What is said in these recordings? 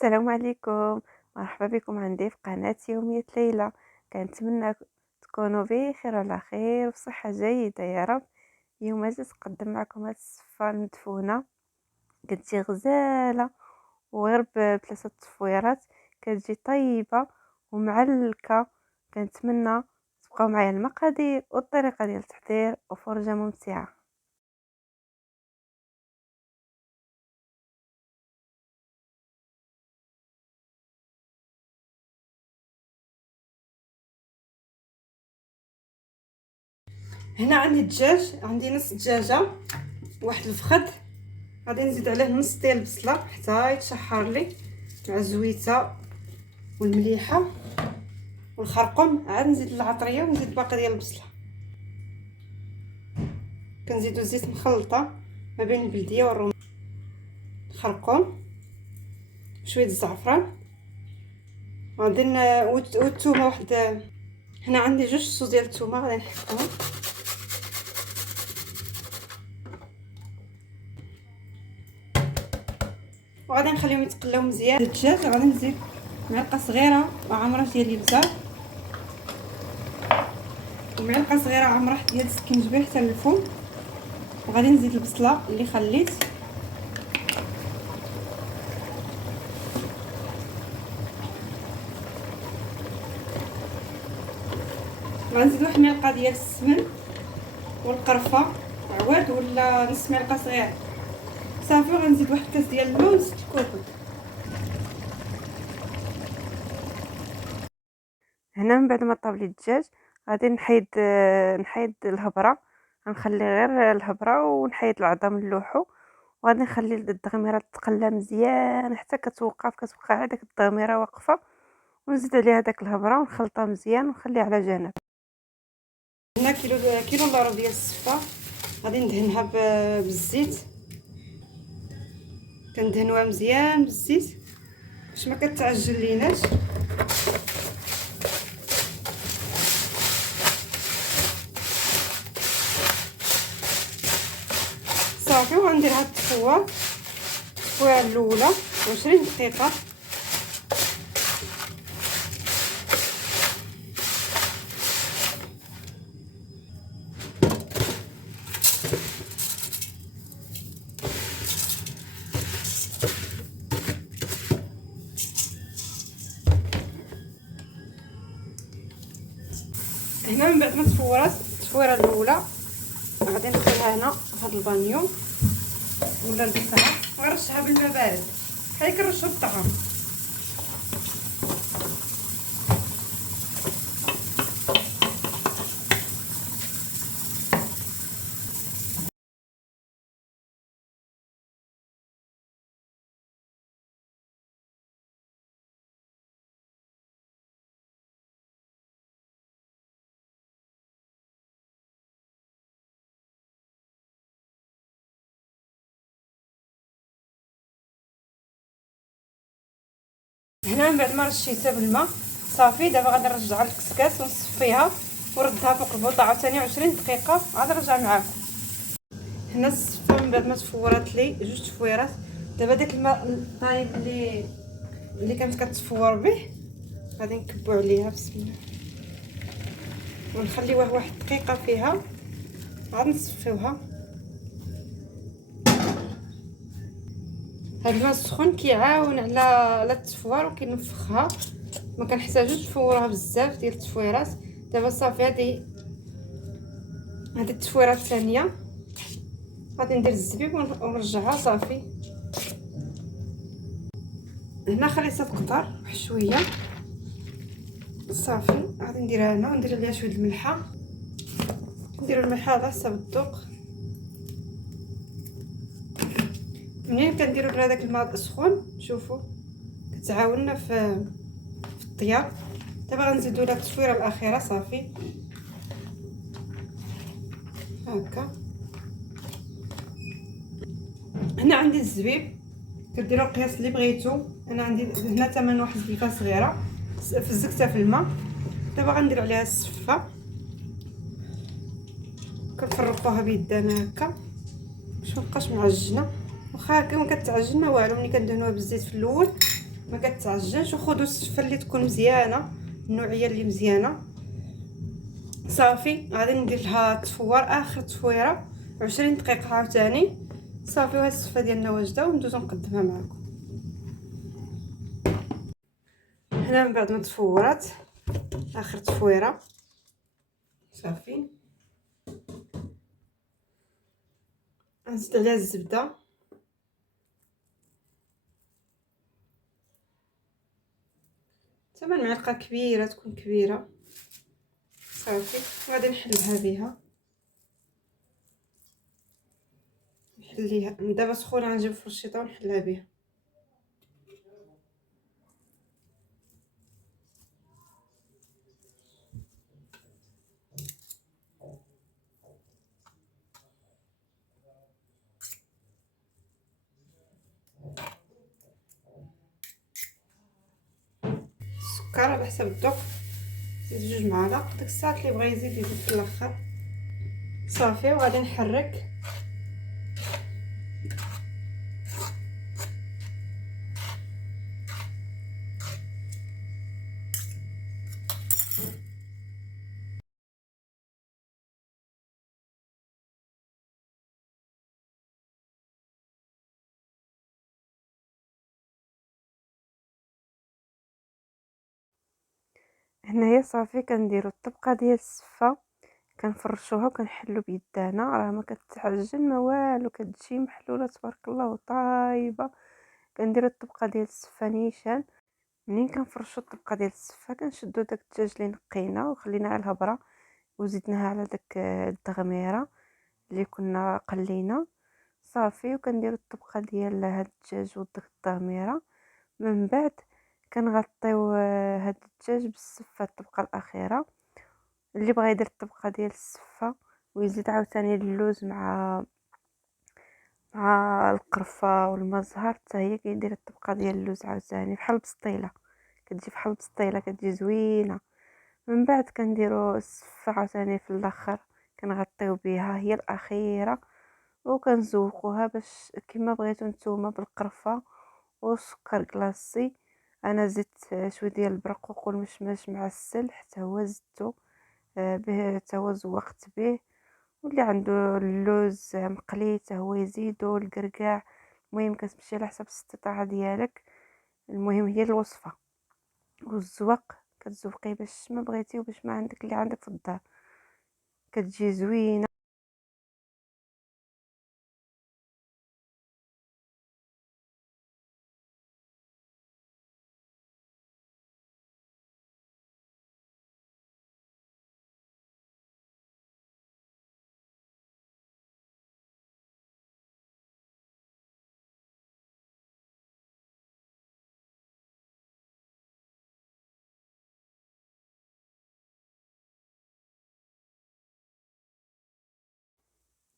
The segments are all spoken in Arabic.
السلام عليكم. مرحبا بكم عندي في قناة يومية ليلى. كنتمنى تكونوا بخير وعلى خير وصحة جيدة يا رب. اليوم جيت نقدم معكم هاد الصفة المدفونة، كتجي غزالة وغير بثلاثة تصفويرات، كتجي طيبة ومعلكة. كنتمنى تبقاو معايا المقادير والطريقة ديال التحضير وفرجة ممتعة. هنا عندي الدجاج، عندي نص دجاجة، واحد الفخذ، غادي نزيد عليه نص ديال البصله حتى يتشحر لي مع الزويته والمليحه والخرقوم. عاد نزيد العطريه ونزيد باقي ديال البصله. كنزيدو زيت مخلطه ما بين البلديه والرومي، الخرقوم، شويه الزعفران، غادي والثومه واحد. هنا عندي جوج صوص ديال الثومه غادي نحكهم، وغادي نخليهم يتقلاو مزيان. الدجاج غادي نزيد معلقه صغيره وعمره ديال الابزار، ومعلقه صغيره عمره ديال السكينجبير حتى الفوم، وغادي نزيد البصله اللي خليت، غنزيد واحد المعلقه ديال السمن والقرفه عواد ولا نص معلقه صغيره صافي. غنزيد واحد كاس ديال الماء ونزيد الكوكوط. هنا من بعد ما طاب لي الدجاج غادي نحيد الهبره، غنخلي غير الهبره ونحيد العظم نلوحو، وغادي نخلي الدغميره تقلى مزيان حتى كتوقع على داك الدغميره واقفه، ونزيد عليها داك الهبره ونخلطها مزيان ونخليها على جنب. هنا كيلو الا ربع ديال الصفه، غادي ندهنها بالزيت، كندهنوها مزيان بالزيت باش ما كتعجن ليناش. صافي وغندير هاد التفويره الاولى 20 دقيقه. هنا من بعد ما تفورات التفويره الاولى غادي ندخلها هنا في هذا البانيو ولا البساعه ونرشها بالماء بارد بحال كنرشوا الطعام. هنا من بعد ما رشيتها بالماء صافي، دابا غادي نرجع الكسكاس ونصفيها ونردها فوق البوطه عاوتاني 20 دقيقه، عاد نرجع معاكم. هنا الصفه من بعد ما تفورات لي جوج تفويرات، دابا داك الماء الطايب اللي كانت كتفور به غادي نكبو عليها بسم الله ونخليوه واحد دقيقه فيها، عاد نصفيوها. هاد الماء السخون كيعاون على التفوار وكينفخها، ما كنحتاجوش نفوروها بزاف ديال التفويرات. دابا صافي هذه التفويره الثانيه، غادي ندير الزبيب ونرجعها صافي. هنا خليتها تقطر واحد شويه صافي، غادي نديرها هنا وندير عليها شويه الملحه، نديروا الملحه على حسب الذوق. منين كنديروا هذاك الماء السخون شوفوا كتعاوننا في الطياب. دابا غنزيدوا لها التفويره الاخيره صافي هكا. هنا عندي الزبيب، كديروا القياس اللي بغيتو. انا عندي هنا ثمن واحد الزبيبه صغيره فزقتها في الماء. دابا غندير عليها السفه، كنفرقوها بيدنا هكا باش مابقاش معجنه، واخا هكا ما كتعجن ما والو. ملي كندهنوها بالزيت في الاول ما كتعجنش. وخذوا السفه اللي تكون مزيانه، النوعيه اللي مزيانه. صافي غادي ندير لها تفور اخر تفويره 20 دقيقه عاوتاني. صافي وهاد السفه ديالنا واجده وندوزو نقدمها معكم. هنا من بعد ما تفورات اخر تفويره صافي نزيد عليها الزبده، ثمان معلقه كبيره، تكون كبيره. صافي غادي نحلها بها، نحليها دابا سخونه، غنجيب فرشيطه ونحلها بها. السكر على حسب الذوق، زيد 2 معالق، ديك الساعه اللي بغى يزيد يزيد في الاخر. صافي وغادي نحرك. هنايا صافي كنديرو الطبقه ديال السفه، كنفرشوها وكنحلو بيدانا، راه ما كتعجن ما والو، كتجي محلوله تبارك الله وطايبه. كنديرو الطبقه ديال السفه نيشان. منين كنفرشو الطبقه ديال السفه كنشدو داك الدجاج اللي نقينا وخليناه على الهبره وزدناها على داك الدغميره اللي كنا قلينا. صافي وكنديرو الطبقه ديال هاد الدجاج وداك الدغميره. من بعد كنغطيو هاد الدجاج بالسفه الطبقه الاخيره. اللي بغى يدير الطبقه ديال السفه ويزيد عاوتاني اللوز مع القرفه والمزهر حتى هي كيدير الطبقه ديال اللوز عاوتاني بحال البسطيله، كتجي بحال البسطيله، كتجي زوينه. من بعد كنديروا السفه عاوتاني في الاخر، كنغطيو بها هي الاخيره وكنزوقوها باش كما بغيتو نتوما بالقرفه والسكر كلاصي. انا زدت شويه ديال البرقوق والمشماش مع السل حتى هو زدته به، حتى هو زوقت به. واللي عنده اللوز مقلي حتى هو يزيدو، الكركاع. المهم كتمشي على حسب الاستطاعه ديالك. المهم هي الوصفه والذوق، كتذوقي باش ما بغيتي وباش ما عندك اللي عندك في الدار، كتجي زوينه.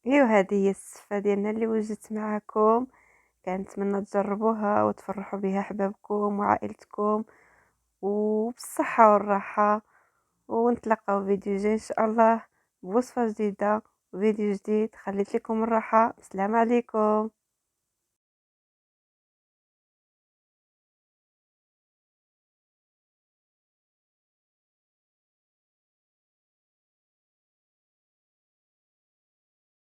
ايوا هذه هي السفه ديالنا اللي وجدت معكم. كنتمنى تجربوها وتفرحوا بها احبابكم وعائلتكم وبالصحه والراحه. ونتلاقاو فيديو جاي ان شاء الله بوصفه جديده وفيديو جديد. خليت لكم الراحه، السلام عليكم.